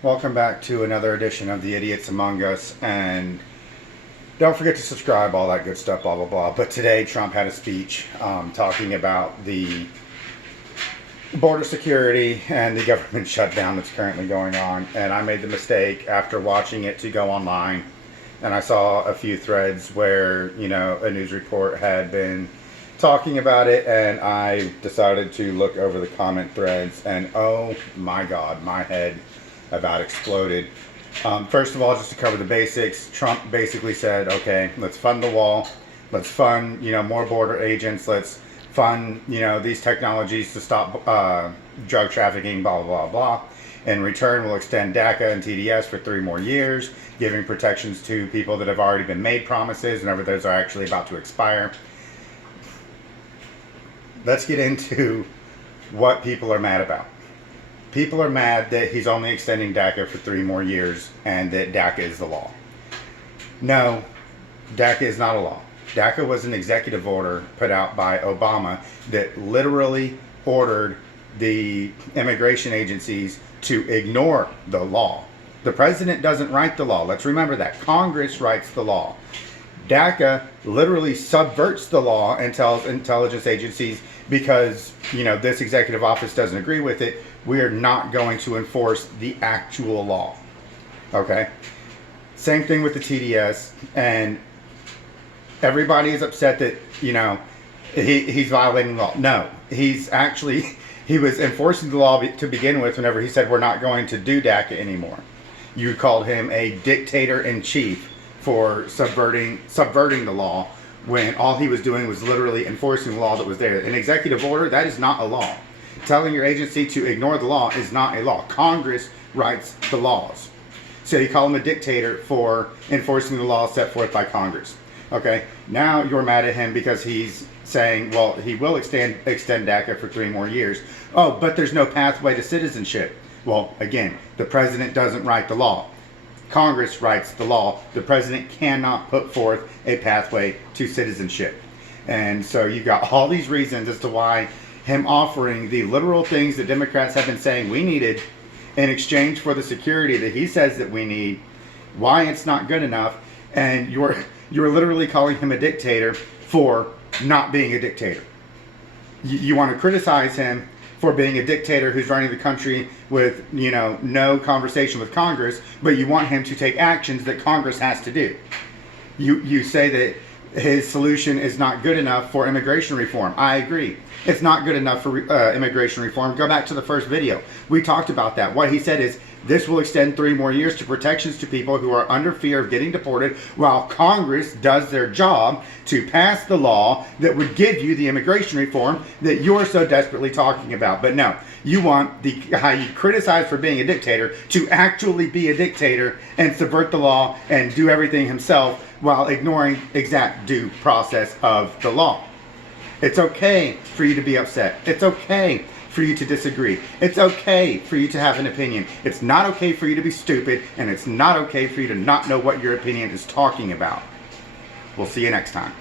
Welcome back to another edition of The Idiots Among Us, and don't forget to subscribe, all that good stuff, blah, blah, blah. But today, Trump had a speech talking about the border security and the government shutdown that's currently going on. And I made the mistake after watching it to go online, and I saw a few threads where, you know, a news report had been talking about it, and I decided to look over the comment threads, and oh my God, my head about exploded. First of all, just to cover the basics, Trump basically said, okay, let's fund the wall, let's fund, you know, more border agents, let's fund, you know, these technologies to stop drug trafficking, blah, blah, blah, blah. In return, we'll extend DACA and TDS for 3 more years, giving protections to people that have already been made promises whenever those are actually about to expire. Let's get into what people are mad about. People are mad that he's only extending DACA for 3 more years and that DACA is the law. No, DACA is not a law. DACA was an executive order put out by Obama that literally ordered the immigration agencies to ignore the law. The president doesn't write the law. Let's remember that. Congress writes the law. DACA literally subverts the law and tells intelligence agencies, because, you know, this executive office doesn't agree with it, we are not going to enforce the actual law. Okay? Same thing with the TDS, and everybody is upset that, you know, he's violating the law. No, he was enforcing the law to begin with whenever he said we're not going to do DACA anymore. You called him a dictator-in-chief for subverting the law, when all he was doing was literally enforcing the law that was there. An executive order, that is not a law. Telling your agency to ignore the law is not a law. Congress writes the laws. So you call him a dictator for enforcing the law set forth by Congress. Okay, now you're mad at him because he's saying, well, he will extend DACA for 3 more years. Oh, but there's no pathway to citizenship. Well, again, the president doesn't write the law. Congress writes the law. The president cannot put forth a pathway to citizenship. And so you've got all these reasons as to why him offering the literal things that Democrats have been saying we needed in exchange for the security that he says that we need, why it's not good enough. And you're literally calling him a dictator for not being a dictator. You want to criticize him for being a dictator who's running the country with, you know, no conversation with Congress, but you want him to take actions that Congress has to do. You say that his solution is not good enough for immigration reform. I agree. It's not good enough for immigration reform. Go back to the first video. We talked about that. What he said is, this will extend 3 more years to protections to people who are under fear of getting deported while Congress does their job to pass the law that would give you the immigration reform that you're so desperately talking about. But no, you want how you criticize for being a dictator to actually be a dictator and subvert the law and do everything himself while ignoring exact due process of the law. It's okay for you to be upset. It's okay for you to disagree. It's okay for you to have an opinion. It's not okay for you to be stupid, and it's not okay for you to not know what your opinion is talking about. We'll see you next time.